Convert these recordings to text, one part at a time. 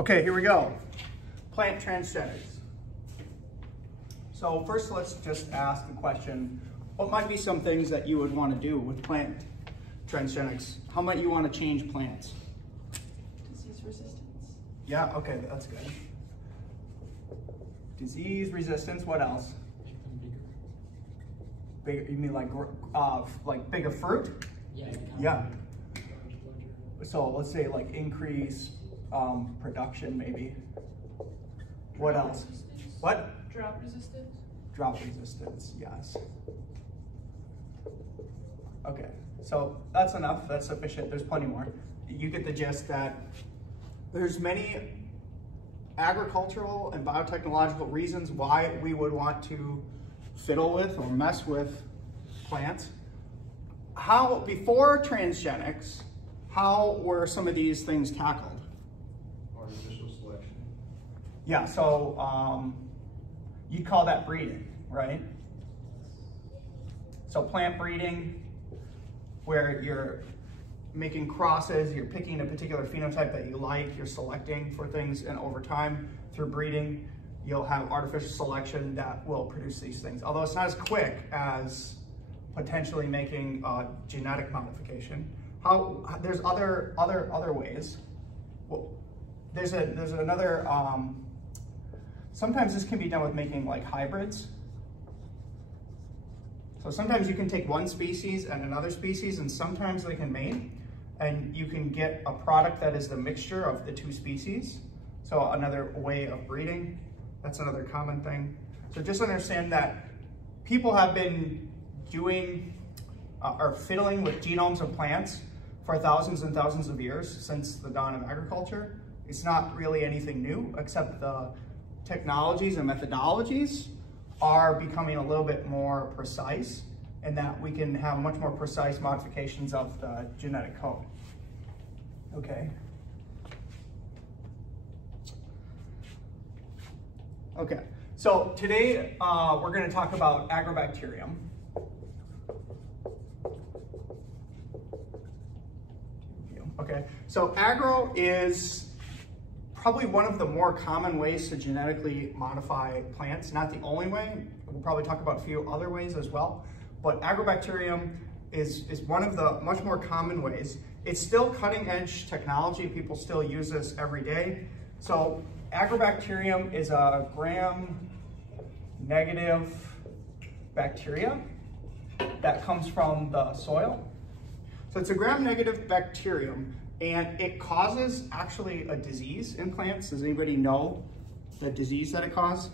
Okay, here we go. Plant transgenics. So first let's just ask the question, what might be some things that you would want to do with plant transgenics? How might you want to change plants? Disease resistance. Yeah, okay, that's good. Disease resistance, what else? Bigger, you mean like bigger fruit? Yeah. So let's say like increase production maybe. What else? What? Drought resistance. Drought resistance, yes. Okay, so that's enough, that's sufficient, there's plenty more. You get the gist that there's many agricultural and biotechnological reasons why we would want to fiddle with or mess with plants. Before transgenics, how were some of these things tackled? Artificial selection. Yeah, so you'd call that breeding, right? So plant breeding, where you're making crosses, you're picking a particular phenotype that you like, you're selecting for things, and over time, through breeding, you'll have artificial selection that will produce these things. Although it's not as quick as potentially making genetic modification. There's other ways. Well, there's another. Sometimes this can be done with making like hybrids. So sometimes you can take one species and another species, and sometimes they can mate, and you can get a product that is the mixture of the two species. So another way of breeding. That's another common thing. So just understand that people have been doing or fiddling with genomes of plants for thousands and thousands of years since the dawn of agriculture. It's not really anything new, except the technologies and methodologies are becoming a little bit more precise, and that we can have much more precise modifications of the genetic code. Okay. Okay, so today we're going to talk about Agrobacterium. Okay, so agro is probably one of the more common ways to genetically modify plants. Not the only way. We'll probably talk about a few other ways as well. But Agrobacterium is one of the much more common ways. It's still cutting edge technology. People still use this every day. So Agrobacterium is a gram-negative bacteria that comes from the soil. So it's a gram-negative bacterium, and it causes actually a disease in plants. Does anybody know the disease that it causes?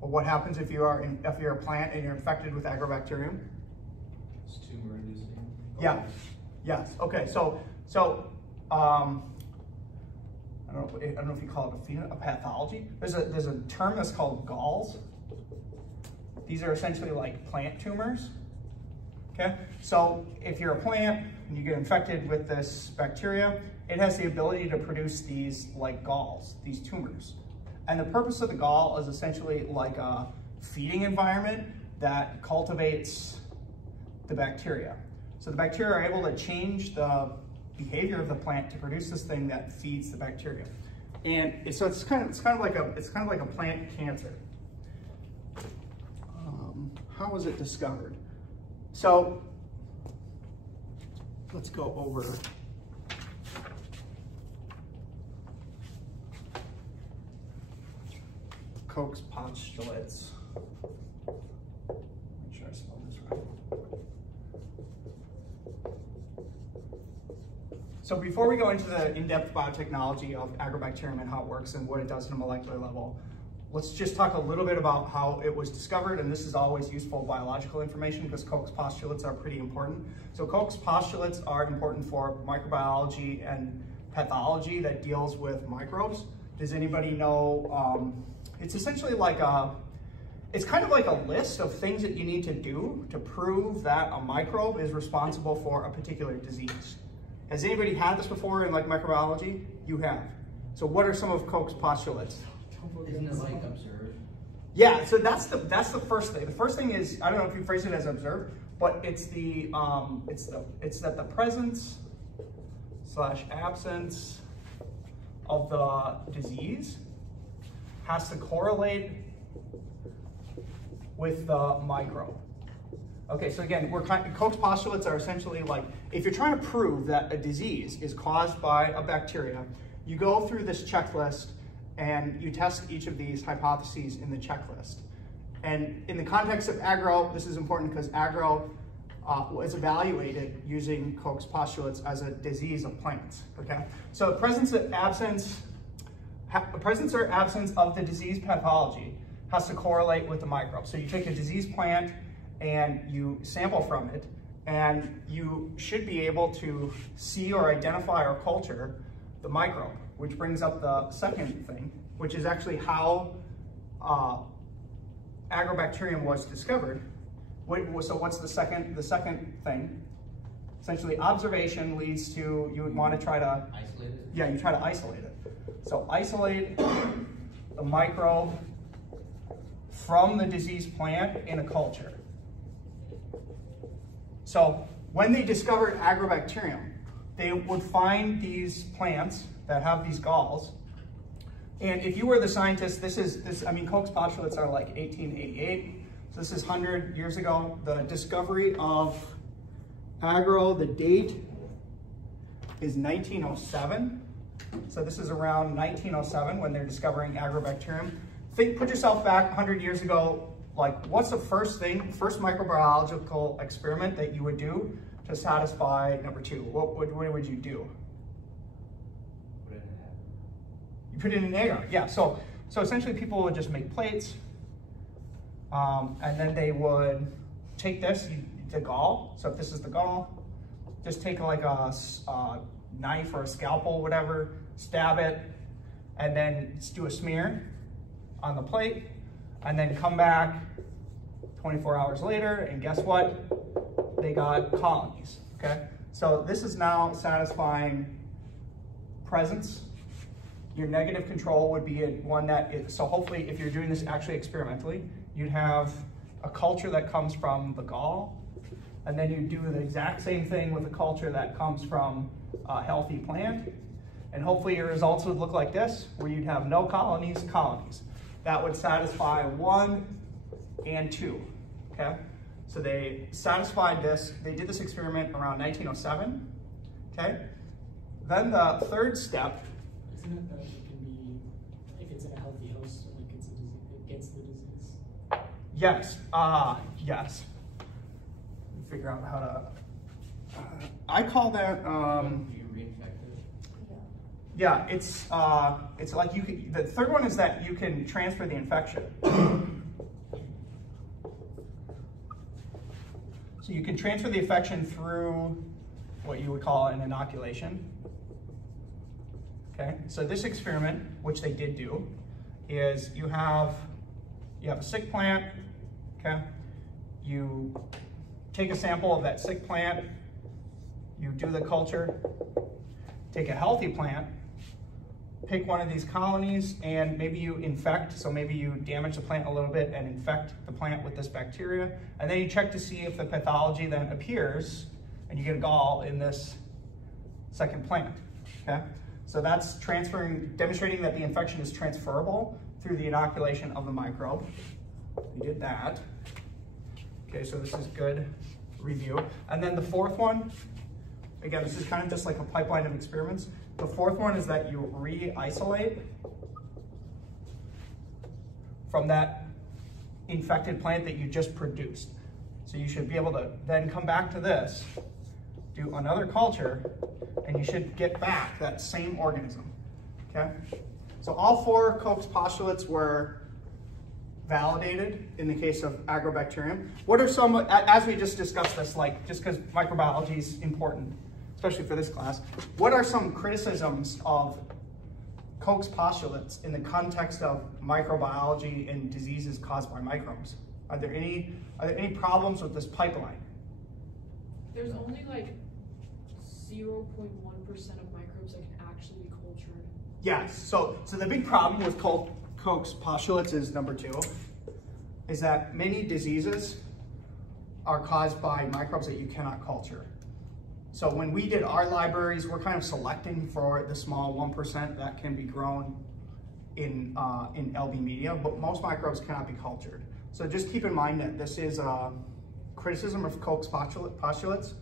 Or what happens if you're a plant and you're infected with Agrobacterium? It's tumor inducing. Yeah. Yes. Okay. So I don't know if you call it a pathology. There's a term that's called galls. These are essentially like plant tumors. Okay, so if you're a plant and you get infected with this bacteria, it has the ability to produce these like galls, these tumors. And the purpose of the gall is essentially like a feeding environment that cultivates the bacteria. So the bacteria are able to change the behavior of the plant to produce this thing that feeds the bacteria. And so it's kind of like a plant cancer. How was it discovered? So let's go over Koch's postulates. Make sure I spell this right. So before we go into the in-depth biotechnology of Agrobacterium and how it works and what it does at a molecular level, let's just talk a little bit about how it was discovered, and this is always useful biological information because Koch's postulates are pretty important. So Koch's postulates are important for microbiology and pathology that deals with microbes. Does anybody know, it's essentially like it's kind of like a list of things that you need to do to prove that a microbe is responsible for a particular disease. Has anybody had this before in like microbiology? You have. So what are some of Koch's postulates? Isn't it like observed? Yeah, so that's the first thing. The first thing is, I don't know if you phrase it as observed, but it's that the presence / absence of the disease has to correlate with the microbe. Okay, so again, Koch's postulates are essentially like, if you're trying to prove that a disease is caused by a bacteria, you go through this checklist and you test each of these hypotheses in the checklist. And in the context of agro, this is important because agro was evaluated using Koch's postulates as a disease of plants, okay? So presence or absence of the disease pathology has to correlate with the microbe. So you take a diseased plant and you sample from it, and you should be able to see or identify or culture the microbe, which brings up the second thing, which is actually how Agrobacterium was discovered. So what's the second thing? Essentially, observation leads to, you would want to try to Isolate it? Yeah, you try to isolate it. So isolate the microbe from the diseased plant in a culture. So when they discovered Agrobacterium, they would find these plants that have these galls. And if you were the scientist, Koch's postulates are like 1888. So this is 100 years ago. The discovery of agro, the date is 1907. So this is around 1907 when they're discovering Agrobacterium. Put yourself back 100 years ago, like what's the first microbiological experiment that you would do to satisfy number 2? What would you do? Put it in an agar. You put it in an agar, yeah. So essentially people would just make plates, and then they would take the gall. So if this is the gall, just take like a knife or a scalpel, whatever, stab it, and then just do a smear on the plate, and then come back 24 hours later, and guess what? They got colonies, okay? So this is now satisfying presence. Your negative control would be one that is, so hopefully if you're doing this actually experimentally, you'd have a culture that comes from the gall, and then you do the exact same thing with a culture that comes from a healthy plant, and hopefully your results would look like this, where you'd have no colonies. That would satisfy 1 and 2, okay? So they satisfied this, they did this experiment around 1907, okay? Then the third step. Isn't it that it can be, if it's in a healthy host, like it gets the disease? Yes, yes. Figure out how to, I call that, Do you reinfect it? yeah, it's like the third one is that you can transfer the infection. So you can transfer the infection through what you would call an inoculation. Okay, so this experiment, which they did do, is you have a sick plant, okay? You take a sample of that sick plant, you do the culture, take a healthy plant, pick one of these colonies, and maybe you infect, so maybe you damage the plant a little bit and infect the plant with this bacteria, and then you check to see if the pathology then appears, and you get a gall in this second plant, okay? So that's demonstrating that the infection is transferable through the inoculation of the microbe. We did that. Okay, so this is good review. And then the fourth one, again, this is kind of just like a pipeline of experiments. The fourth one is that you re-isolate from that infected plant that you just produced. So you should be able to then come back to this, do another culture, and you should get back that same organism, okay? So all 4 Koch's postulates were validated in the case of Agrobacterium. What are some, as we just discussed this, like just because microbiology is important, especially for this class, what are some criticisms of Koch's postulates in the context of microbiology and diseases caused by microbes? Are there any problems with this pipeline? There's only like 0.1% of microbes that can actually be cultured. Yes, so the big problem with Koch's postulates is number 2, is that many diseases are caused by microbes that you cannot culture. So when we did our libraries, we're kind of selecting for the small 1% that can be grown in LB media, but most microbes cannot be cultured. So just keep in mind that this is a criticism of Koch's postulates.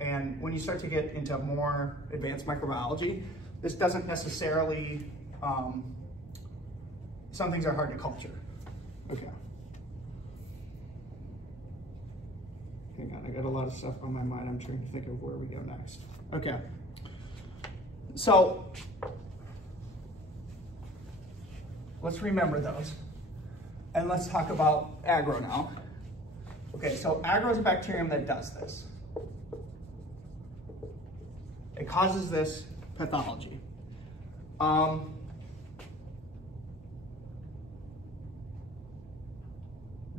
And when you start to get into more advanced microbiology, this doesn't necessarily, some things are hard to culture. Okay. Hang on, I got a lot of stuff on my mind. I'm trying to think of where we go next. Okay. So, let's remember those. And let's talk about agro now. Okay, so agro is a bacterium that does this. It causes this pathology. I'm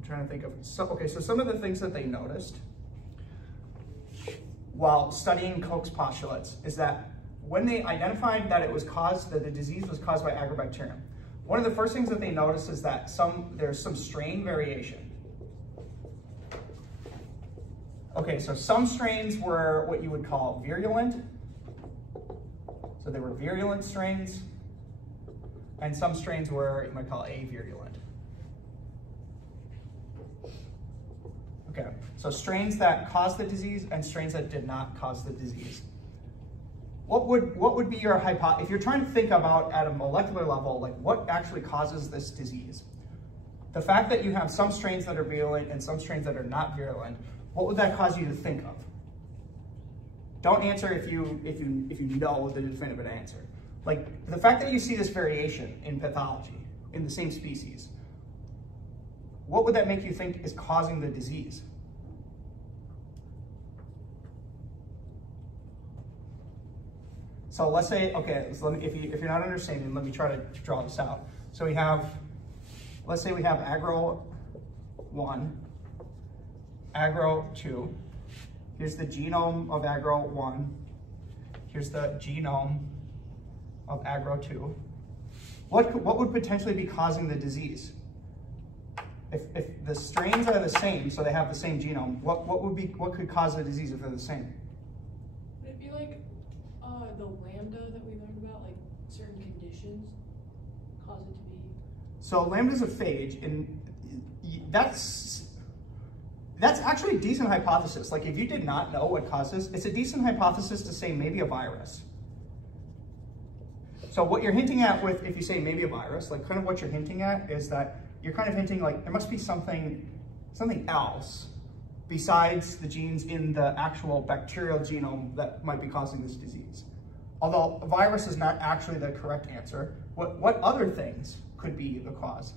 trying to think of, so some of the things that they noticed while studying Koch's postulates is that when they identified that it was caused, that the disease was caused by Agrobacterium, one of the first things that they noticed is that there's some strain variation. Okay, so some strains were what you would call virulent. So they were virulent strains, and some strains were you might call avirulent. Okay, so strains that caused the disease and strains that did not cause the disease. What would be your hypothesis, if you're trying to think about at a molecular level, like what actually causes this disease? The fact that you have some strains that are virulent and some strains that are not virulent, what would that cause you to think of? Don't answer if you know the definitive answer. Like the fact that you see this variation in pathology in the same species, what would that make you think is causing the disease? So let's say, okay, so if you're not understanding, let me try to draw this out. So we have, let's say we have agro 1, agro 2. Here's the genome of agro 1. Here's the genome of agro 2. What would potentially be causing the disease? If the strains are the same, so they have the same genome, what could cause the disease if they're the same? Would it be like the lambda that we learned about, like certain conditions cause it to be? So lambda's a phage, and that's actually a decent hypothesis. Like if you did not know what causes, it's a decent hypothesis to say maybe a virus. So what you're hinting at with, if you say maybe a virus, like kind of what you're hinting at is that you're kind of hinting like there must be something else besides the genes in the actual bacterial genome that might be causing this disease. Although a virus is not actually the correct answer, what other things could be the cause?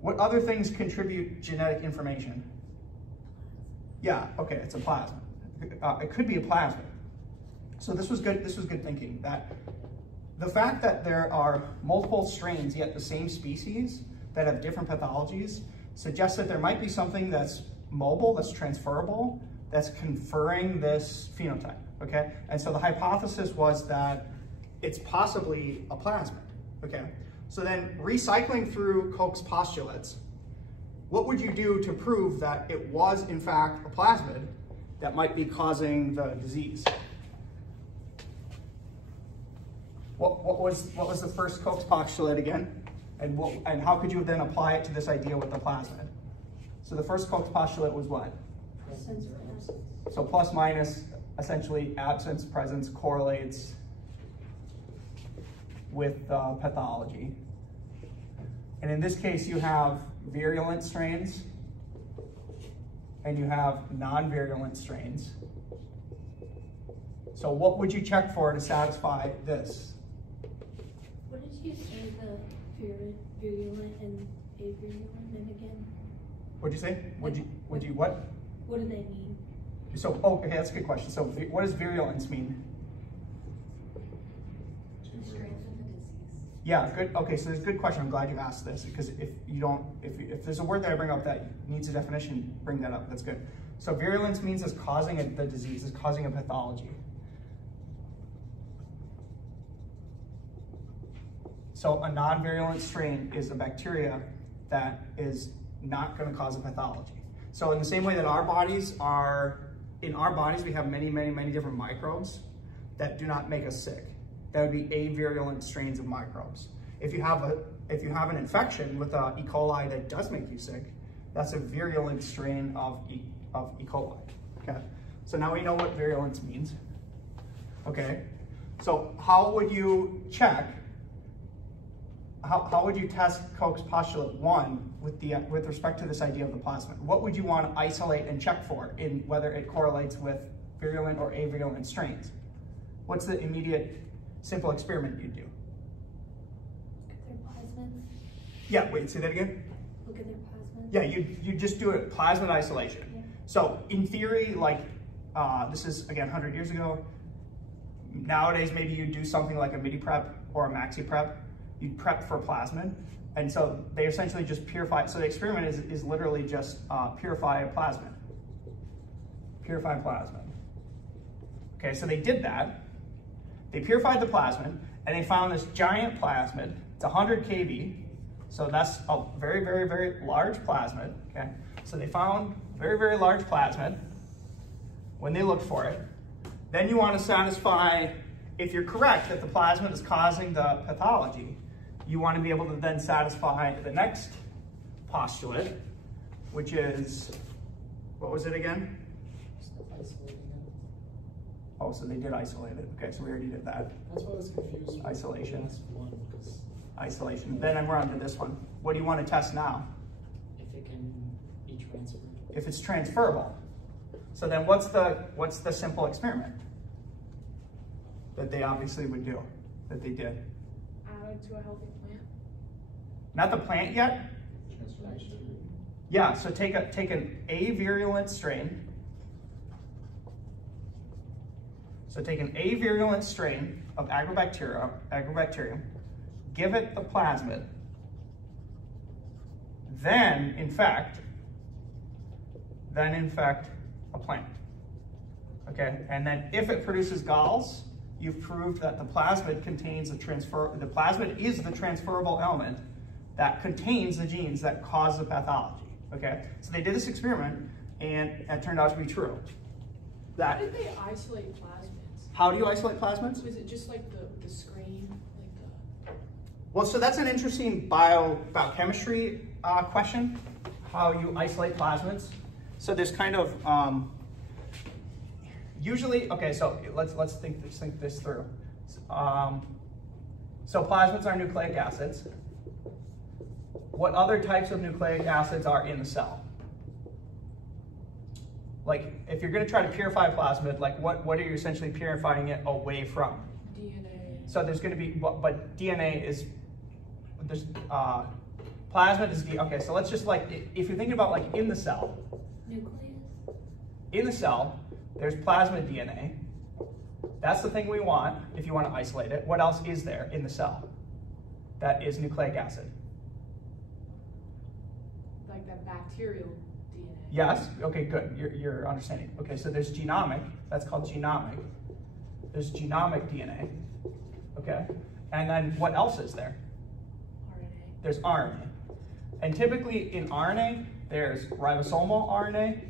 What other things contribute genetic information? Yeah, okay, it's a plasmid. It could be a plasmid. So this was good thinking, that the fact that there are multiple strains yet the same species that have different pathologies suggests that there might be something that's mobile, that's transferable, that's conferring this phenotype, okay? And so the hypothesis was that it's possibly a plasmid, okay? So then recycling through Koch's postulates, what would you do to prove that it was in fact a plasmid that might be causing the disease? What was the first Koch's postulate again? And how could you then apply it to this idea with the plasmid? So the first Koch's postulate was what? Presence or absence. So plus minus, essentially absence, presence correlates with pathology. And in this case, you have virulent strains and you have non-virulent strains. So what would you check for to satisfy this? What did you say the virulent and avirulent meant again? What'd you say? Would you what? What do they mean? So, oh, okay, that's a good question. So what does virulence mean? The strength of the disease. Yeah, good. Okay, so it's a good question. I'm glad you asked this, because if there's a word that I bring up that needs a definition, bring that up. That's good. So virulence means it's causing the disease, it's causing a pathology. So a non-virulent strain is a bacteria that is not going to cause a pathology. So in the same way that in our bodies we have many, many, many different microbes that do not make us sick. That would be avirulent strains of microbes. If you have an infection with E. coli that does make you sick, that's a virulent strain of E. coli. Okay. So now we know what virulence means. Okay. So how would you check? How would you test Koch's postulate 1 with respect to this idea of the plasmid? What would you want to isolate and check for in whether it correlates with virulent or avirulent strains? What's the immediate simple experiment you'd do? Look at their plasmids. Yeah, wait, say that again? Look at their plasmids. Yeah, you just do it plasmid isolation. Yeah. So in theory, like this is again 100 years ago. Nowadays, maybe you do something like a midi prep or a maxi prep. You'd prep for plasmid. And so they essentially just purify. So the experiment is literally just purify a plasmid. Purify plasmid. Okay, so they did that. They purified the plasmid, and they found this giant plasmid. It's 100 kb, so that's a very, very, very large plasmid. Okay, so they found a very, very large plasmid when they looked for it. Then you want to satisfy, if you're correct that the plasmid is causing the pathology, you want to be able to then satisfy the next postulate, which is, what was it again? Isolating it. Oh, so they did isolate it. Okay, so we already did that. That's why I was confused with Isolation. the last one, because Isolation. Then we're on to this one. What do you want to test now? if it can be transferred. If it's transferable. So then what's the simple experiment that they obviously would do, that they did? Added to a healthy plant. Not the plant yet? Transformation. Yeah, so take an avirulent strain. So take an avirulent strain of Agrobacterium, give it the plasmid, then infect a plant. Okay, and then if it produces galls, you've proved that the plasmid contains the plasmid is the transferable element that contains the genes that cause the pathology. Okay, so they did this experiment and it turned out to be true. How did they isolate plasmids? How do you isolate plasmids? Was it just like the screen? Well, so that's an interesting biochemistry question, how you isolate plasmids. So there's kind of, usually, okay, so let's think this through. So plasmids are nucleic acids. What other types of nucleic acids are in the cell? Like, if you're going to try to purify a plasmid, like what are you essentially purifying it away from? DNA. So there's going to be, but DNA is, there's, plasmid is, okay, so let's just like, if you're thinking about like in the cell. Nucleus. In the cell, there's plasmid DNA. That's the thing we want if you want to isolate it. What else is there in the cell? That is nucleic acid. Like that bacterial DNA. Yes, okay, good, you're understanding. Okay, so there's genomic, that's called genomic. There's genomic DNA, okay? And then what else is there? RNA. There's RNA. And typically in RNA, there's ribosomal RNA,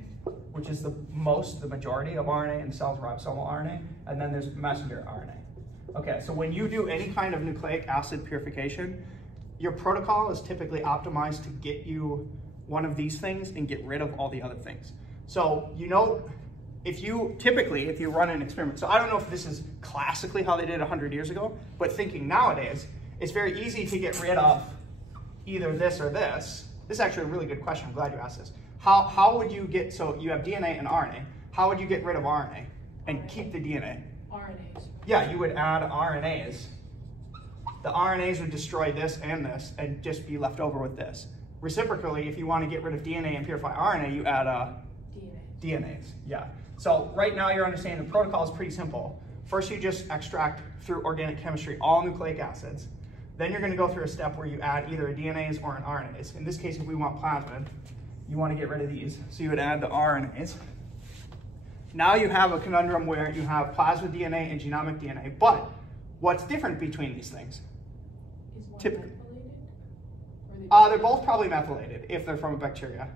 which is the majority of RNA in the cell's ribosomal RNA, and then there's messenger RNA. Okay, so when you do any kind of nucleic acid purification, your protocol is typically optimized to get you one of these things and get rid of all the other things. So, you know, if you run an experiment, so I don't know if this is classically how they did 100 years ago, but thinking nowadays, it's very easy to get rid of either this or this. This is actually a really good question, I'm glad you asked this. How would you get, so you have DNA and RNA, how would you get rid of RNA and keep the DNA? RNAs. Yeah, you would add RNAs. The RNAs would destroy this and just be left over with this. Reciprocally, if you want to get rid of DNA and purify RNA, you add DNAs. Yeah. So right now you're understanding the protocol is pretty simple. First, you just extract through organic chemistry all nucleic acids. Then you're going to go through a step where you add either a DNAs or an RNAs. In this case, if we want plasmid, you want to get rid of these. So you would add the RNAs. Now you have a conundrum where you have plasmid DNA and genomic DNA. But what's different between these things? Is one Typically. methylated? They're both probably methylated if they're from a bacteria.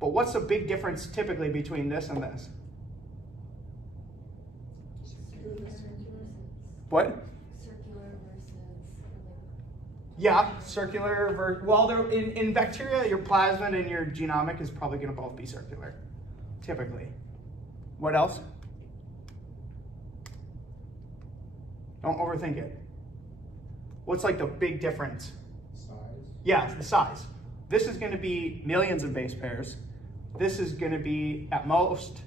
But what's the big difference typically between this and this? What? Circular versus. Yeah, circular. Well, in bacteria, your plasmid and your genomic is probably going to both be circular, typically. What else? Don't overthink it. What's like the big difference? Size? Yeah, the size. This is going to be millions of base pairs. This is going to be at most,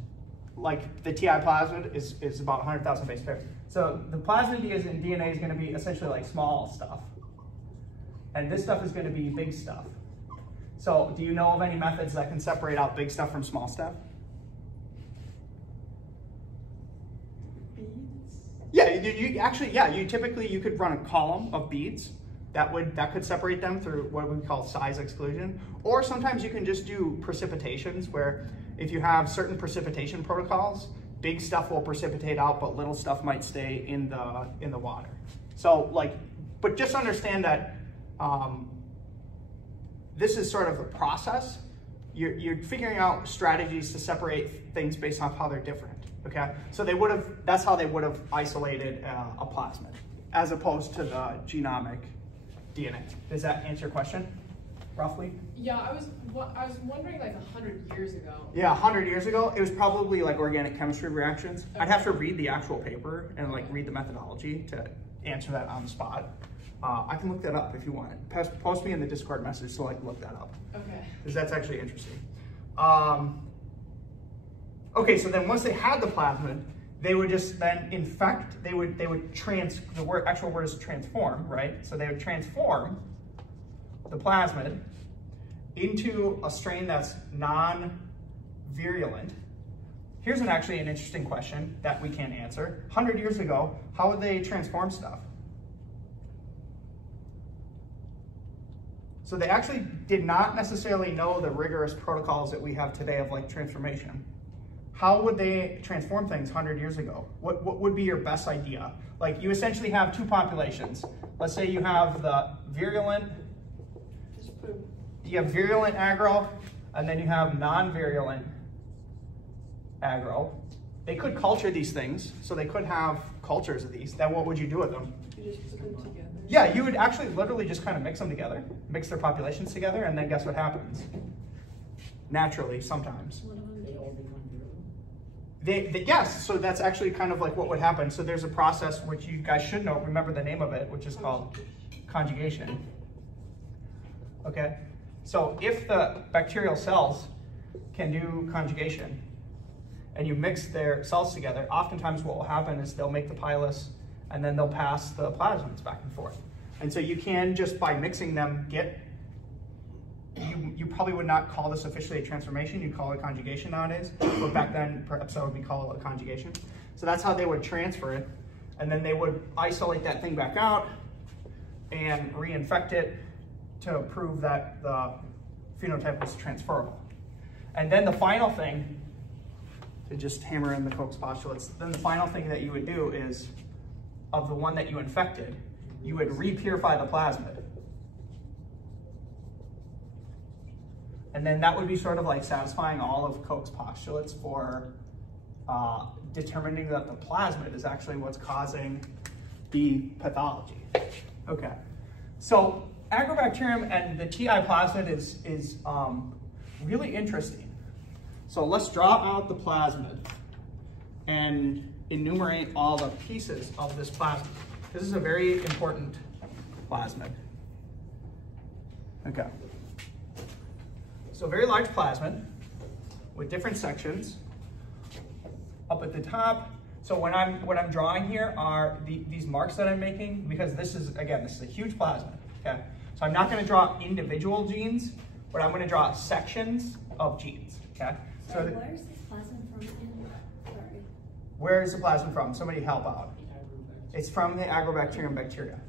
like the TI plasmid is about 100,000 base pairs. So the plasmid in DNA is going to be essentially like small stuff. And this stuff is going to be big stuff. So do you know of any methods that can separate out big stuff from small stuff? Beads? Yeah, you typically could run a column of beads that could separate them through what we call size exclusion. Or sometimes you can just do precipitations where if you have certain precipitation protocols, big stuff will precipitate out, but little stuff might stay in the water. So but just understand that this is sort of the process. You're figuring out strategies to separate things based on how they're different. Okay, so that's how they would have isolated a plasmid, as opposed to the genomic DNA. Does that answer your question, roughly? Yeah, I was wondering like 100 years ago. Yeah, 100 years ago, it was probably like organic chemistry reactions. Okay. I'd have to read the actual paper and like read the methodology to answer that on the spot. I can look that up if you want. Post me in the Discord message so I can look that up. Okay. Because that's actually interesting. Okay, so then once they had the plasmid, they would just then infect, the actual word is transform, right? So they would transform the plasmid into a strain that's non-virulent. Here's actually an interesting question that we can't answer. 100 years ago, how would they transform stuff? So they actually did not necessarily know the rigorous protocols that we have today of like transformation. How would they transform things 100 years ago? What would be your best idea? Like you essentially have two populations. Let's say you have the virulent, you have virulent agro, and then you have non-virulent agro. They could culture these things, so they could have cultures of these. Then what would you do with them? You just put them together. Yeah, you would actually literally just kind of mix them together, mix their populations together, and then guess what happens? Naturally, sometimes. They all become virulent? Yes, so that's actually kind of like what would happen. So there's a process which you guys should know, remember the name of it, which is called conjugation. Okay, so if the bacterial cells can do conjugation and you mix their cells together, oftentimes what will happen is they'll make the pilus and then they'll pass the plasmids back and forth. And so you can just by mixing them you probably would not call this officially a transformation, you'd call it conjugation nowadays, but back then perhaps that would be called a conjugation. So that's how they would transfer it, and then they would isolate that thing back out and reinfect it to prove that the phenotype was transferable. And then the final thing, to just hammer in the Koch's postulates, then the final thing that you would do is, of the one that you infected, you would re-purify the plasmid. And then that would be sort of like satisfying all of Koch's postulates for determining that the plasmid is actually what's causing the pathology. Okay, so Agrobacterium and the TI plasmid is really interesting. So let's draw out the plasmid and enumerate all the pieces of this plasmid. This is a very important plasmid. Okay. So very large plasmid with different sections. Up at the top, so what I'm drawing here are these marks that I'm making, because this is a huge plasmid, okay? So I'm not gonna draw individual genes, but I'm gonna draw sections of genes, okay? So where is this plasmid from again? Sorry. Where is the plasmid from? Somebody help out. It's from the Agrobacterium bacteria.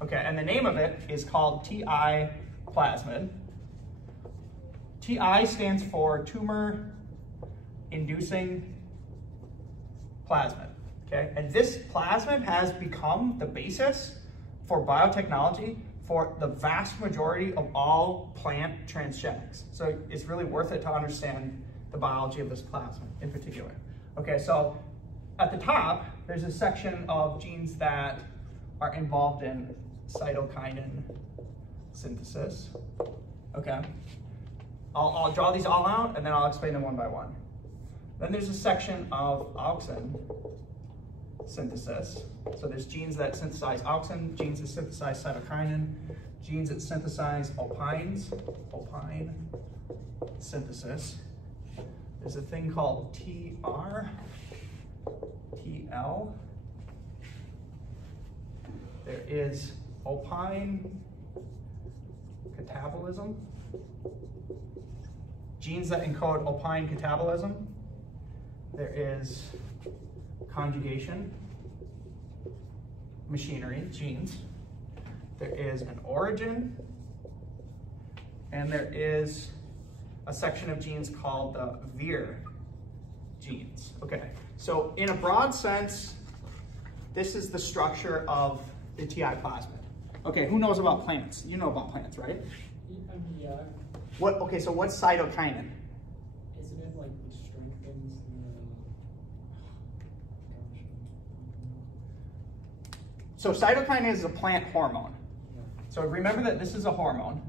Okay, and the name of it is called TI plasmid. TI stands for tumor-inducing plasmid, okay? And this plasmid has become the basis for biotechnology for the vast majority of all plant transgenics. So it's really worth it to understand the biology of this plasmid in particular. Okay, so at the top, there's a section of genes that are involved in cytokinin synthesis. Okay, I'll draw these all out and then I'll explain them one by one. Then there's a section of auxin synthesis. So there's genes that synthesize auxin, genes that synthesize cytokinin, genes that synthesize opines, opine synthesis. There's a thing called TR, TL. There is opine catabolism. Genes that encode opine catabolism. There is conjugation, machinery, genes. There is an origin, and there is a section of genes called the Vir genes. Okay, so in a broad sense, this is the structure of the TI plasmid. Okay, who knows about plants? You know about plants, right? Yeah. What? Okay, so what's cytokinin? Isn't it like it strengthens So cytokinin is a plant hormone. Yeah. So remember that this is a hormone.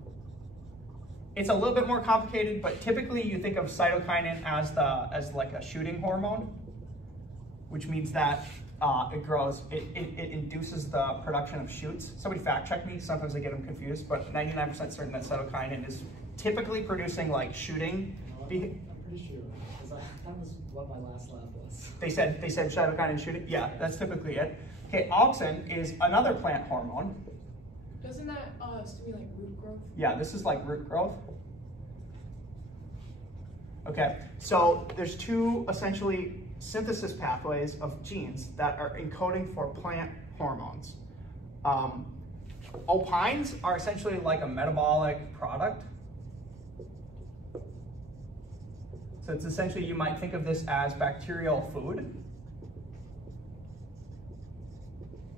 It's a little bit more complicated, but typically you think of cytokinin as like a shooting hormone, which means that it induces the production of shoots. Somebody fact check me, sometimes I get them confused, but 99% certain that cytokinin is typically producing like shooting. I'm pretty sure, because that was what my last lab was. They said cytokinin shooting? Yeah, that's typically it. Okay, auxin is another plant hormone. Doesn't that stimulate root growth? Yeah, this is like root growth. Okay, so there's two essentially synthesis pathways of genes that are encoding for plant hormones. Opines are essentially like a metabolic product. So it's essentially, you might think of this as bacterial food.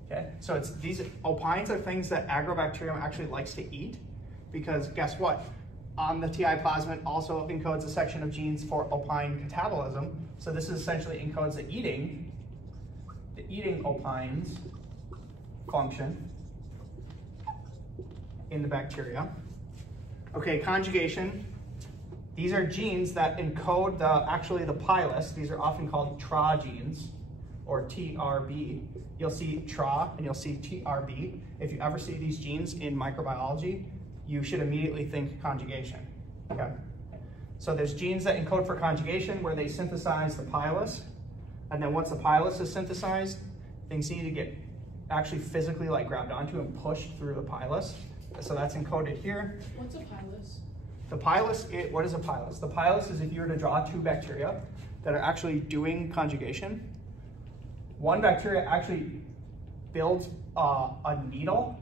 Okay, so these opines are things that Agrobacterium actually likes to eat, because guess what? On the TI plasmid also encodes a section of genes for opine catabolism. So this is essentially encodes the eating opines function in the bacteria. Okay, conjugation. These are genes that encode actually the pilus. These are often called TRA genes, or TRB. You'll see TRA and you'll see TRB. If you ever see these genes in microbiology, you should immediately think conjugation. Okay. So there's genes that encode for conjugation where they synthesize the pilus, and then once the pilus is synthesized, things need to get actually physically like grabbed onto and pushed through the pilus. So that's encoded here. What's a pilus? The pilus, what is a pilus? The pilus is if you were to draw two bacteria that are actually doing conjugation. One bacteria actually builds a needle.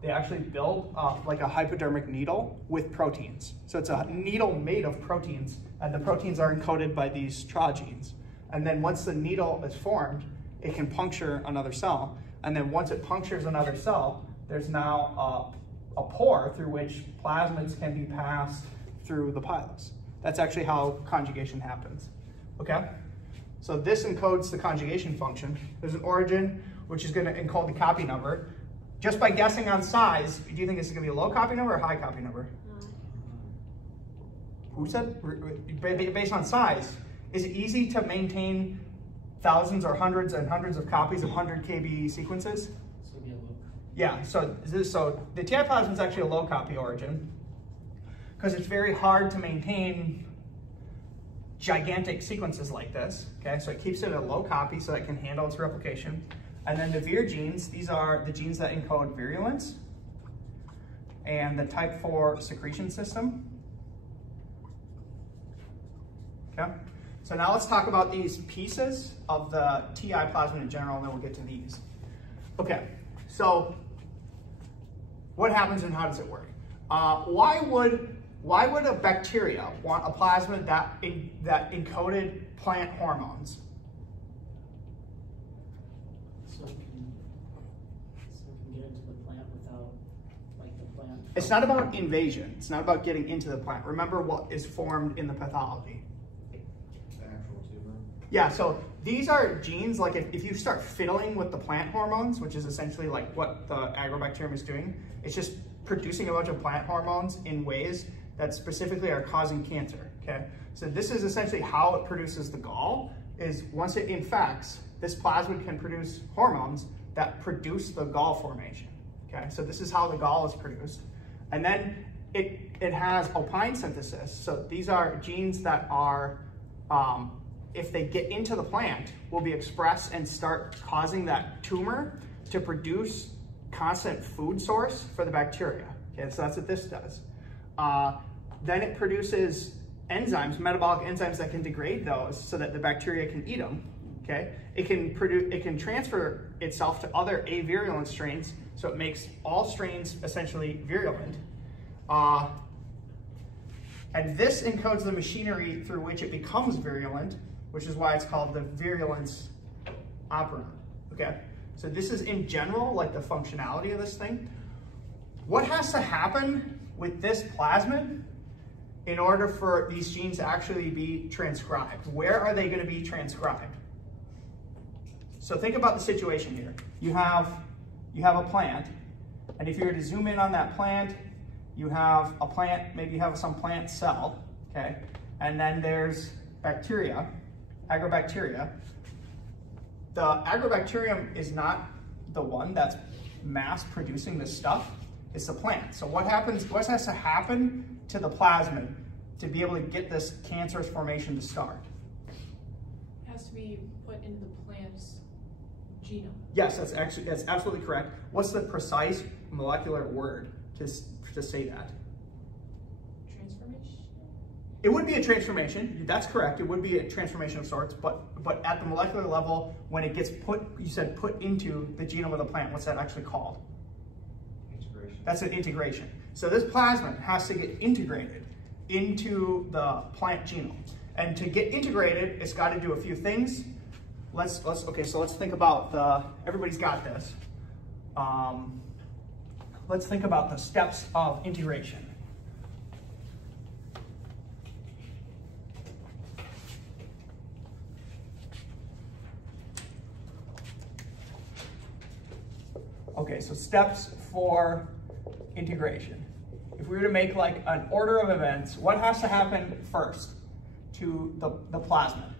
They actually build like a hypodermic needle with proteins. So it's a needle made of proteins, and the proteins are encoded by these TRA genes. And then once the needle is formed, it can puncture another cell. And then once it punctures another cell, there's now a pore through which plasmids can be passed through the pilus. That's actually how conjugation happens, okay? So this encodes the conjugation function. There's an origin, which is gonna encode the copy number. Just by guessing on size, do you think this is gonna be a low copy number or high copy number? Who said? Based on size. Is it easy to maintain thousands or hundreds and hundreds of copies of 100 KB sequences? So be a look. Yeah, so the TI plasmid is actually a low copy origin because it's very hard to maintain gigantic sequences like this, okay? So it keeps it at a low copy so that it can handle its replication. And then the Vir genes, these are the genes that encode virulence and the type 4 secretion system, okay? So now let's talk about these pieces of the TI plasmid in general, and then we'll get to these. Okay, so what happens and how does it work? Why would a bacteria want a plasmid that encoded plant hormones? So it can get into the plant without It's not about invasion. It's not about getting into the plant. Remember what is formed in the pathology. The actual tumor. Yeah, so these are genes, like if you start fiddling with the plant hormones, which is essentially like what the Agrobacterium is doing, it's just producing a bunch of plant hormones in ways that specifically are causing cancer, okay? So this is essentially how it produces the gall, is once it infects, this plasmid can produce hormones that produce the gall formation, okay? So this is how the gall is produced. And then it has opine synthesis. So these are genes that are, if they get into the plant, will be expressed and start causing that tumor to produce constant food source for the bacteria. Okay, so that's what this does. Then it produces enzymes, metabolic enzymes that can degrade those so that the bacteria can eat them. Okay, it can transfer itself to other avirulent strains, so it makes all strains essentially virulent. And this encodes the machinery through which it becomes virulent, which is why it's called the virulence operon. Okay, so this is in general like the functionality of this thing. What has to happen with this plasmid in order for these genes to actually be transcribed? Where are they going to be transcribed? So think about the situation here. You have a plant, and if you were to zoom in on that plant, you have a plant, maybe you have some plant cell, okay? And then there's bacteria, Agrobacteria. The Agrobacterium is not the one that's mass producing this stuff, it's the plant. So what has to happen to the plasmid to be able to get this cancerous formation to start? It has to be put into the plant's genome. Yes, that's absolutely correct. What's the precise molecular word to say that? Transformation? It would be a transformation. That's correct. It would be a transformation of sorts, but at the molecular level, when it gets put, you said put into the genome of the plant, what's that actually called? Integration. That's an integration. So this plasmid has to get integrated into the plant genome. And to get integrated, it's got to do a few things. Okay, so let's think about everybody's got this. Let's think about the steps of integration. Okay, so steps for integration. If we were to make like an order of events, what has to happen first to the plasmid?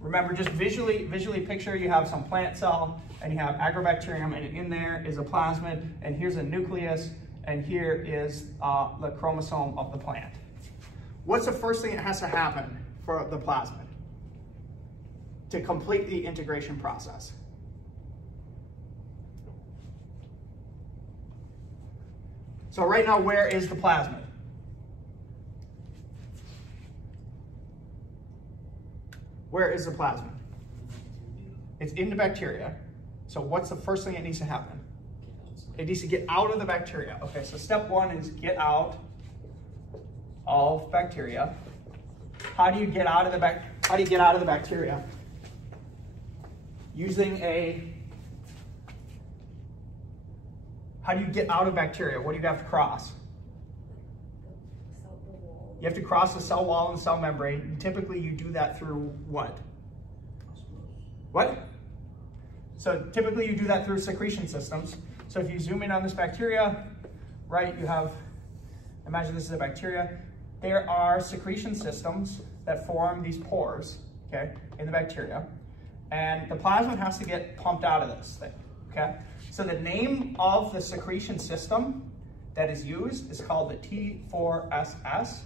Remember, just visually picture you have some plant cell and you have Agrobacterium, and in there is a plasmid, and here's a nucleus, and here is the chromosome of the plant. What's the first thing that has to happen for the plasmid to complete the integration process? So right now, where is the plasmid? Where is the plasmid? It's in the bacteria. So what's the first thing that needs to happen? It needs to get out of the bacteria. Okay, so step one is get out of bacteria. How do you get out of the bacteria? How do you get out of bacteria? What do you have to cross? You have to cross the cell wall and cell membrane. And typically you do that through what? What? So typically you do that through secretion systems. So if you zoom in on this bacteria, right, you have, imagine this is a bacteria. There are secretion systems that form these pores, okay, in the bacteria. And the plasmid has to get pumped out of this thing, okay? So the name of the secretion system that is used is called the T4SS.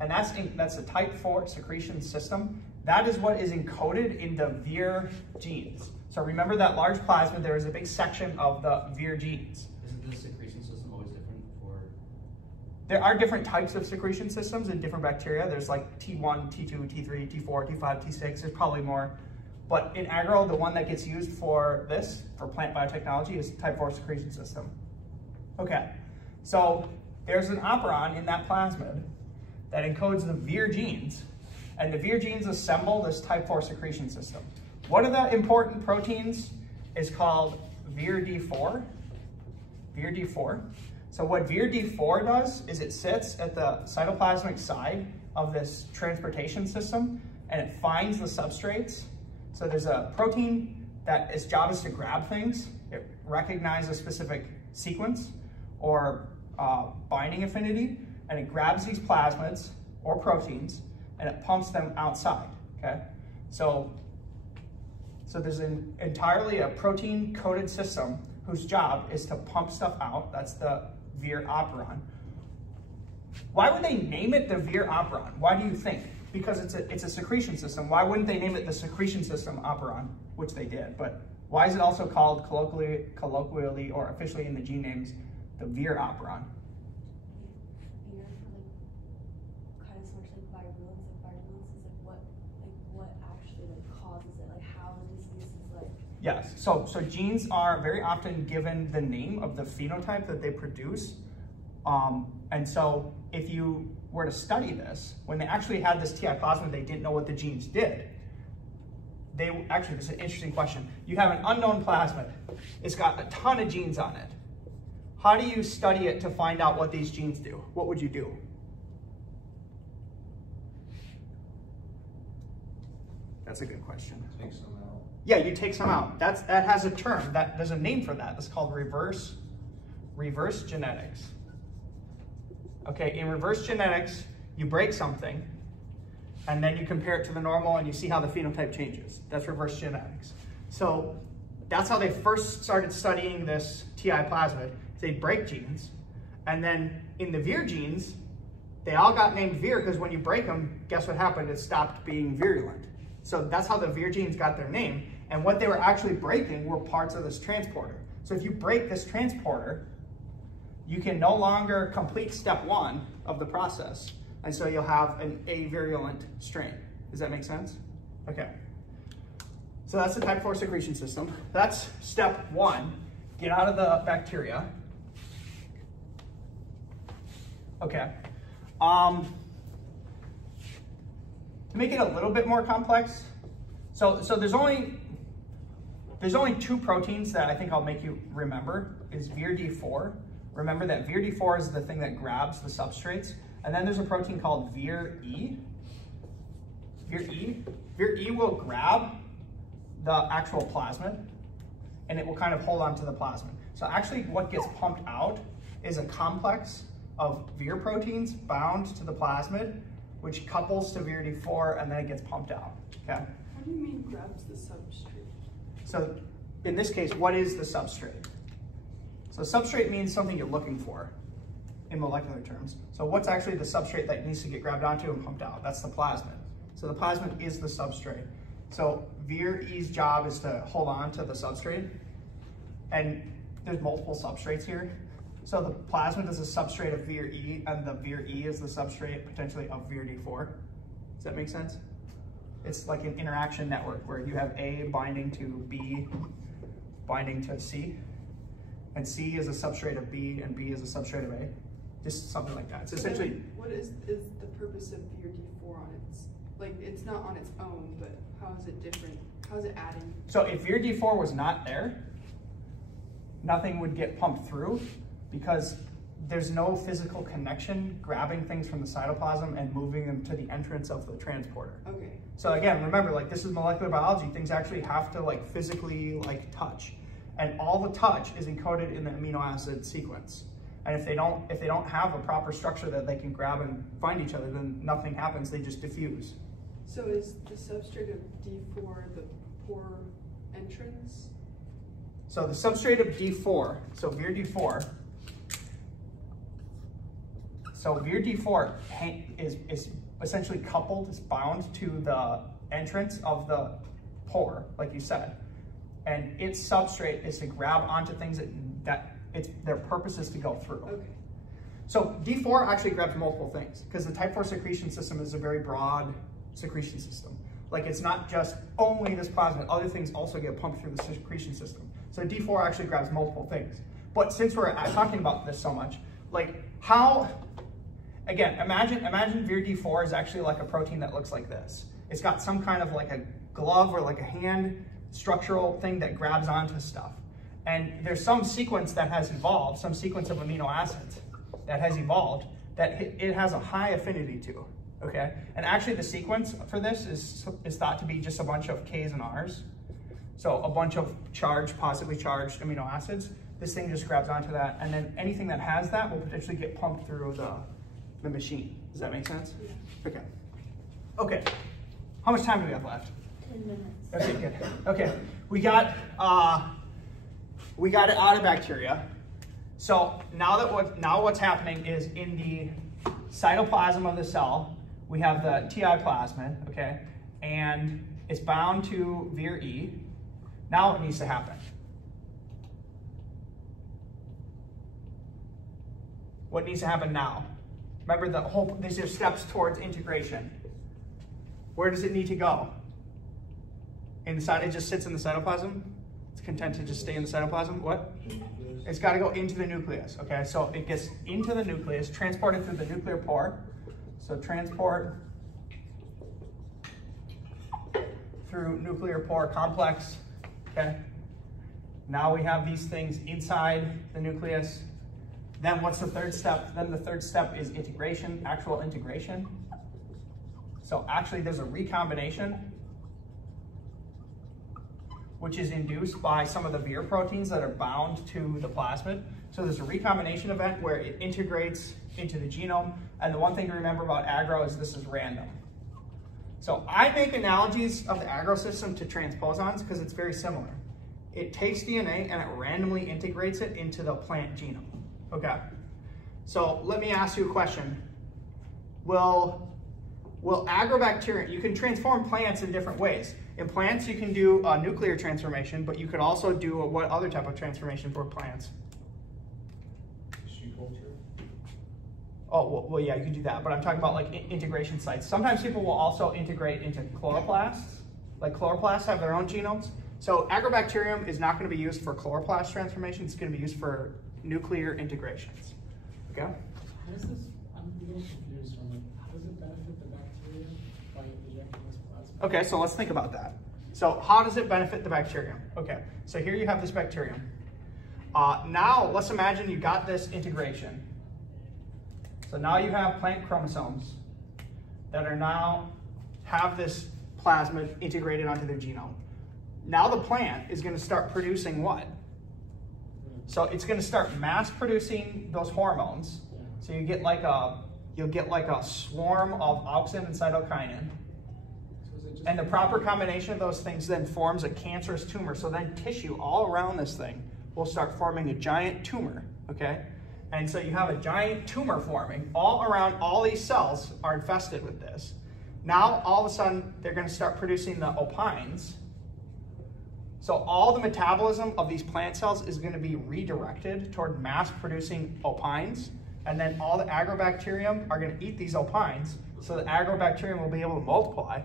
And that's the type 4 secretion system. That is what is encoded in the Vir genes. So remember that large plasmid, there is a big section of the Vir genes. Isn't the secretion system always different for? There are different types of secretion systems in different bacteria. There's like T1, T2, T3, T4, T5, T6, there's probably more. But in agro, the one that gets used for this, for plant biotechnology, is type 4 secretion system. Okay, so there's an operon in that plasmid that encodes the Vir genes, and the Vir genes assemble this type 4 secretion system. One of the important proteins is called VIR-D4, VIR-D4. So what VIR-D4 does is it sits at the cytoplasmic side of this transportation system and it finds the substrates. So there's a protein that its job is to grab things. It recognizes a specific sequence or binding affinity, and it grabs these plasmids or proteins and it pumps them outside, okay? So there's entirely a protein-coded system whose job is to pump stuff out. That's the Vir operon. Why would they name it the Vir operon? Why do you think? Because it's a secretion system. Why wouldn't they name it the secretion system operon, which they did? But why is it also called colloquially or officially in the gene names the Vir operon? Vir for kind of so much virulence. Virulence is what actually causes it, how the disease is Yes, so genes are very often given the name of the phenotype that they produce. And so if you were to study this, when they actually had this TI plasmid, they didn't know what the genes did. Actually, this is an interesting question. You have an unknown plasmid. It's got a ton of genes on it. How do you study it to find out what these genes do? What would you do? That's a good question. Take some out. Yeah, you take some out. That has a term. There's a name for that. It's called reverse genetics. Okay, in reverse genetics, you break something, and then you compare it to the normal, and you see how the phenotype changes. That's reverse genetics. So that's how they first started studying this TI plasmid. They break genes, and then in the Vir genes, they all got named Vir because when you break them, guess what happened? It stopped being virulent. So that's how the Vir genes got their name. And what they were actually breaking were parts of this transporter. So if you break this transporter, you can no longer complete step 1 of the process. And so you'll have an avirulent strain. Does that make sense? Okay. So that's the type 4 secretion system. That's step 1. Get out of the bacteria. Okay. To make it a little bit more complex, so there's only 2 proteins that I think I'll make you remember, is VIR-D4. Remember that VIR-D4 is the thing that grabs the substrates. And then there's a protein called VIR-E. VIR-E will grab the actual plasmid, and it will kind of hold on to the plasmid. So actually what gets pumped out is a complex of Vir proteins bound to the plasmid, which couples to VIR-D4, and then it gets pumped out, okay? How do you mean grabs the substrate? So in this case, what is the substrate? So substrate means something you're looking for in molecular terms. So what's actually the substrate that needs to get grabbed onto and pumped out? That's the plasmid. So the plasmid is the substrate. So VIR-E's job is to hold on to the substrate, and there's multiple substrates here. So the plasmid is a substrate of VIR-E, and the VIR-E is the substrate potentially of VIR-D4. Does that make sense? It's like an interaction network where you have A binding to B, binding to C, and C is a substrate of B, and B is a substrate of A. Just something like that. It's essentially. What is the purpose of VIR-D4 on its, it's not on its own, but how is it different? How is it adding? So if VIR-D4 was not there, nothing would get pumped through because there's no physical connection grabbing things from the cytoplasm and moving them to the entrance of the transporter. Okay. So again, remember, this is molecular biology. Things actually have to physically touch, and all the touch is encoded in the amino acid sequence. And if they don't have a proper structure that they can grab and find each other, then nothing happens. They just diffuse. So is the substrate of D4 the pore entrance? So the substrate of D4, so VIR-D4. So VIR-D4 is essentially coupled, is bound to the entrance of the pore, like you said. And its substrate is to grab onto things that their purpose is to go through. Okay. So D4 actually grabs multiple things because the type 4 secretion system is a very broad secretion system. It's not just only this plasmid, other things also get pumped through the secretion system. So D4 actually grabs multiple things. But since we're talking about this so much, again, imagine VIR-D4 is actually like a protein that looks like this. It's got some kind of a glove or a hand structural thing that grabs onto stuff. And there's some sequence that has evolved, some sequence of amino acids that has evolved that it has a high affinity to, okay? And actually the sequence for this is thought to be just a bunch of Ks and Rs. So a bunch of charged, positively charged amino acids. This thing just grabs onto that, and then anything that has that will potentially get pumped through the machine. Does that make sense? Yeah. Okay. Okay. How much time do we have left? 10 minutes. Okay, good. Okay, we got it out of bacteria. So now what's happening is in the cytoplasm of the cell, we have the TI plasmid, okay, and it's bound to vir E. Now what needs to happen? What needs to happen now? Remember these are steps towards integration. Where does it need to go? Inside, it just sits in the cytoplasm? It's content to just stay in the cytoplasm? What? It's got to go into the nucleus, okay? So it gets into the nucleus, transported through the nuclear pore. So transport through nuclear pore complex, okay? Now we have these things inside the nucleus. Then what's the third step? Then the third step is integration, actual integration. So actually there's a recombination which is induced by some of the Vir proteins that are bound to the plasmid. So there's a recombination event where it integrates into the genome. And the one thing to remember about agro is this is random. So I make analogies of the agro system to transposons because it's very similar. It takes DNA and it randomly integrates it into the plant genome. Okay, so let me ask you a question. Will Agrobacterium, you can transform plants in different ways. In plants, you can do a nuclear transformation, but you could also do what other type of transformation for plants? Tissue culture. Oh, well, yeah, you can do that, but I'm talking about like integration sites. Sometimes people will also integrate into chloroplasts. Like chloroplasts have their own genomes. So Agrobacterium is not going to be used for chloroplast transformation. It's going to be used for nuclear integrations. Okay? How does this, I'm a little confused on like, how does it benefit the bacteria by injecting this plasma? Okay, so let's think about that. So how does it benefit the bacterium? Okay, so here you have this bacterium. Now let's imagine you got this integration. So now you have plant chromosomes that are now have this plasmid integrated onto their genome. Now the plant is going to start producing what? So it's going to start mass producing those hormones. So you get like you'll get like a swarm of auxin and cytokinin. And the proper combination of those things then forms a cancerous tumor. So then tissue all around this thing will start forming a giant tumor, okay? And so you have a giant tumor forming all around, all these cells are infested with this. Now all of a sudden they're going to start producing the opines. So all the metabolism of these plant cells is going to be redirected toward mass producing opines. And then all the agrobacterium are going to eat these opines. So the agrobacterium will be able to multiply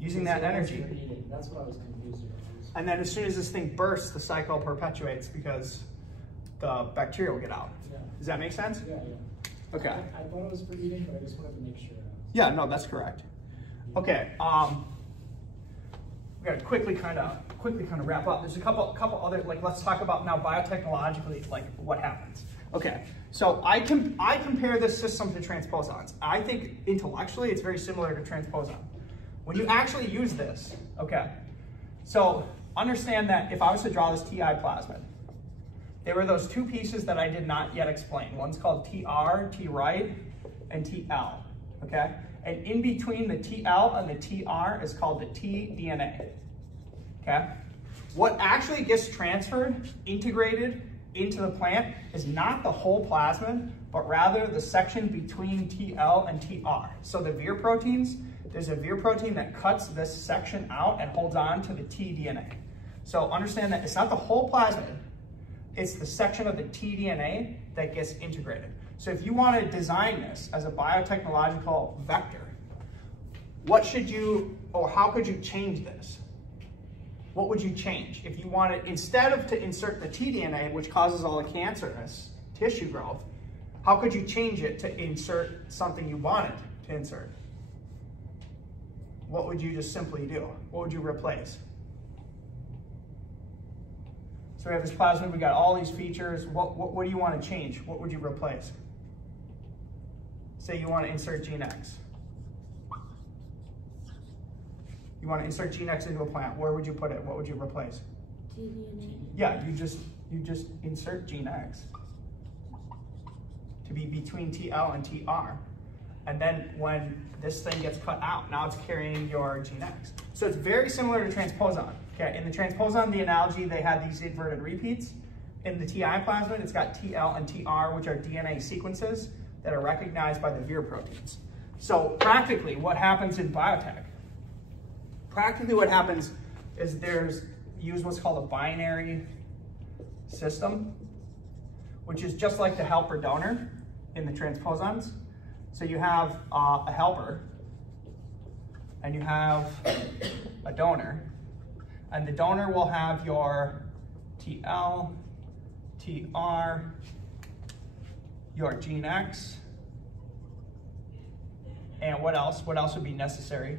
using that energy. That's what I was confused about. And then as soon as this thing bursts, the cycle perpetuates because the bacteria will get out. Yeah. Does that make sense? Yeah, yeah. Okay. I thought it was for eating, but I just wanted to make sure. Yeah, no, that's correct. Okay. We got to quickly kind of wrap up. There's a couple other, like, let's talk about now biotechnologically, like what happens. Okay, so I compare this system to transposons. I think intellectually it's very similar to transposon. When you actually use this, okay, so understand that if I was to draw this TI plasmid, there were those two pieces that I did not yet explain. One's called TR, T right, and TL, okay? And in between the TL and the TR is called the tDNA, okay? What actually gets transferred, integrated into the plant is not the whole plasmid, but rather the section between TL and TR. So the Vir proteins, there's a Vir protein that cuts this section out and holds on to the tDNA. So understand that it's not the whole plasmid, it's the section of the tDNA that gets integrated. So if you want to design this as a biotechnological vector, what should you, or how could you change this? What would you change? If you wanted, instead of to insert the tDNA, which causes all the cancerous tissue growth, how could you change it to insert something you wanted to insert? What would you just simply do? What would you replace? So So we have this plasmid, we got all these features. What do you want to change? What would you replace? Say you want to insert gene X. You want to insert gene X into a plant. Where would you put it? What would you replace? DNA. Yeah, you just insert gene X to be between TL and TR. And then when this thing gets cut out, now it's carrying your gene X. So it's very similar to transposon. Okay, in the transposon, the analogy, they had these inverted repeats. In the TI plasmid, it's got TL and TR, which are DNA sequences that are recognized by the Vir proteins. So practically, what happens in biotech? Practically what happens is there's used what's called a binary system, which is just like the helper donor in the transposons. So you have a helper and you have a donor, and the donor will have your TL, TR, your gene X, and what else? What else would be necessary?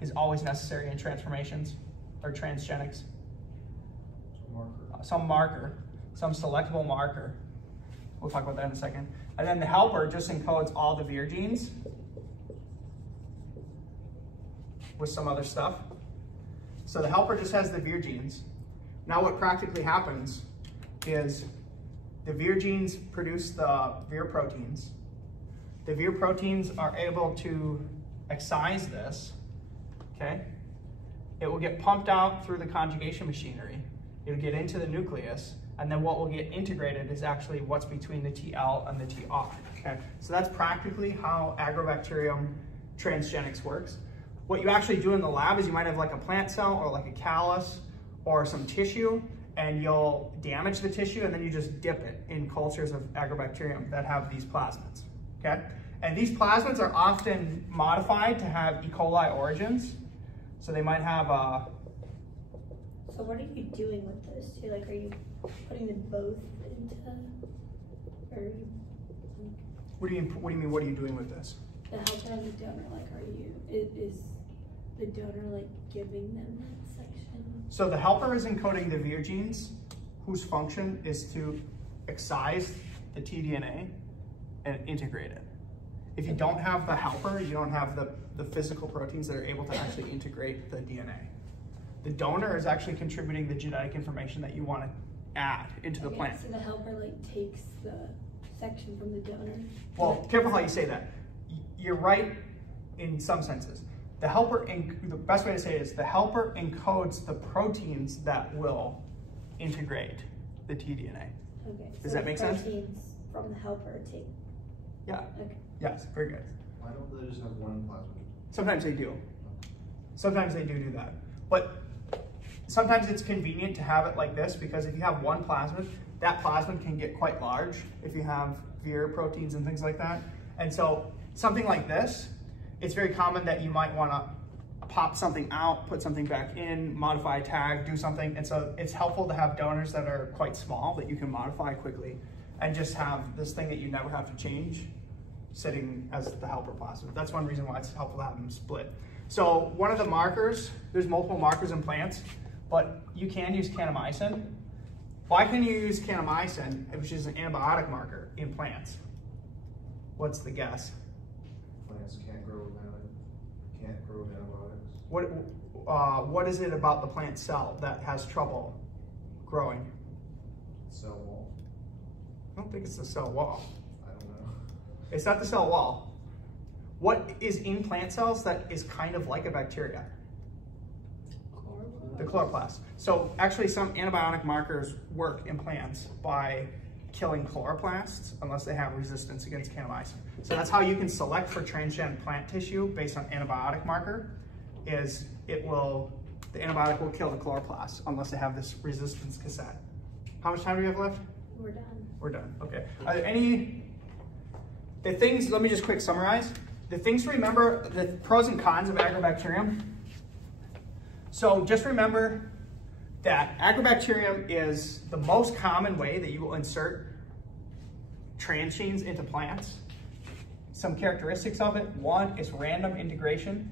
Is always necessary in transformations or transgenics? Some marker, some selectable marker. We'll talk about that in a second. And then the helper just encodes all the Vir genes with some other stuff. So the helper just has the Vir genes. Now what practically happens is the Vir genes produce the Vir proteins. The Vir proteins are able to excise this, okay? It will get pumped out through the conjugation machinery. It'll get into the nucleus, and then what will get integrated is actually what's between the TL and the TR, okay? So that's practically how Agrobacterium transgenics works. What you actually do in the lab is you might have like a plant cell or like a callus or some tissue, and you'll damage the tissue and then you just dip it in cultures of Agrobacterium that have these plasmids, okay? And these plasmids are often modified to have E. coli origins. So they might have a... So what are you doing with those two? Like, are you putting them both into, or are you? What do you mean, what are you doing with this? The helper and the donor, like, is the donor like giving them that section? So the helper is encoding the Vir genes, whose function is to excise the tDNA and integrate it. If you don't have the helper, you don't have the physical proteins that are able to actually integrate the DNA. The donor is actually contributing the genetic information that you want to add into the plant. So the helper like takes the section from the donor? Well, careful how you say that. You're right in some senses. The helper, the best way to say it is the helper encodes the proteins that will integrate the tDNA. Okay. Does that make sense? Proteins from the helper take. Yeah. Okay. Yes, very good. Why don't they just have one plasmid? Sometimes they do. Sometimes they do that. But sometimes it's convenient to have it like this, because if you have one plasmid, that plasmid can get quite large if you have Vir proteins and things like that. And so something like this, it's very common that you might want to pop something out, put something back in, modify a tag, do something. And so it's helpful to have donors that are quite small that you can modify quickly, and just have this thing that you never have to change sitting as the helper plasmid. That's one reason why it's helpful to have them split. So one of the markers, there's multiple markers in plants, but you can use kanamycin. Why can you use kanamycin, which is an antibiotic marker, in plants? What's the guess? Plants can't grow with antibiotics. What is it about the plant cell that has trouble growing? Cell wall? I don't think it's the cell wall. I don't know. It's not the cell wall. What is in plant cells that is kind of like a bacteria? The chloroplast. So actually some antibiotic markers work in plants by killing chloroplasts unless they have resistance against kanamycin. So that's how you can select for transgenic plant tissue based on antibiotic marker, is the antibiotic will kill the chloroplasts unless they have this resistance cassette. How much time do we have left? We're done. We're done, okay. Are there the things, let me just quick summarize. The things to remember, the pros and cons of Agrobacterium. So just remember that Agrobacterium is the most common way that you will insert transgenes into plants. Some characteristics of it: one, it's random integration.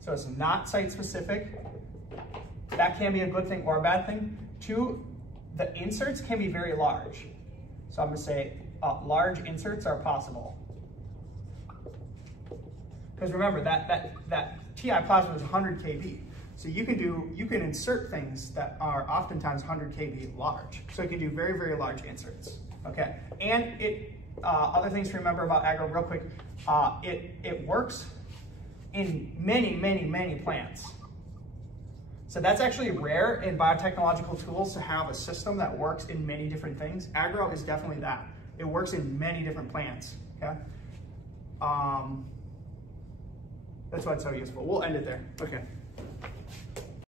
So it's not site-specific. That can be a good thing or a bad thing. Two, the inserts can be very large. So I'm gonna say large inserts are possible. Because remember that TI plasma is 100 kb. So you can insert things that are oftentimes 100 kb large. So you can do very, very large inserts. Okay, and other things to remember about agro real quick, it works in many, many, many plants. So that's actually rare in biotechnological tools to have a system that works in many different things. Agro is definitely that. It works in many different plants, okay? That's why it's so useful. We'll end it there, okay.